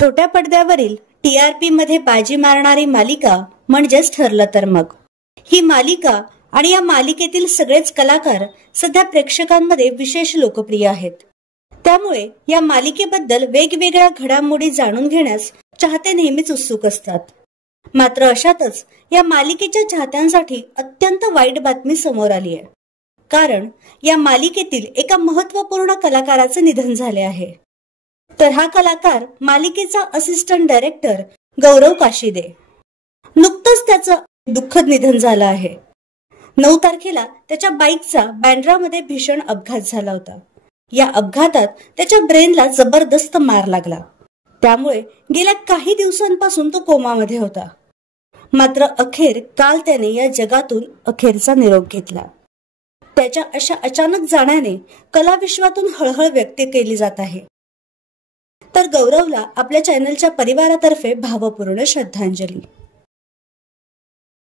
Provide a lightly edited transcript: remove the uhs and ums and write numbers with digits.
छोट्या पडद्यावरील TRP मध्ये बाजी मारणारी मालिका म्हणजेच ठरलं तर मग. ही मालिका आणि या मालिकेतील सगळेच कलाकार सध्या प्रेक्षकांमध्ये विशेष लोकप्रिय आहेत. त्यामुळे या मालिकेबद्दल वेगवेगळ्या घडामोडी जाणून घेण्यास चाहते नेहमीच उत्सुक असतात. मात्र अशातच या मालिकेच्या चाहत्यांसाठी अत्यंत वाईट बातमी समोर आली आहे. कारण या मालिकेतील एका महत्त्वपूर्ण कलाकाराचे निधन झाले आहे. तर हा कलाकार मालिकेचा असिस्टंट डायरेक्टर गौरव काशीदे. नुकतंच त्याचं दुःखद निधन झालं आहे. 9 तारखेला त्याच्या बाईकचा बँड्रामध्ये भीषण अपघात झाला होता. या अपघातात त्याच्या ब्रेनला जबरदस्त मार लागला. त्यामुळे गेल्या काही दिवसांपासून तो कोमामध्ये होता. मात्र अखेर काल त्याने या जगातून अखेरचा निरोप घेतला. त्याच्या अशा अचानक जाण्याने कलाविश्वातून हळहळ व्यक्त केली जात आहे. तर गौरवला आपल्या चॅनलच्या परिवारातर्फे भावपूर्ण श्रद्धांजली.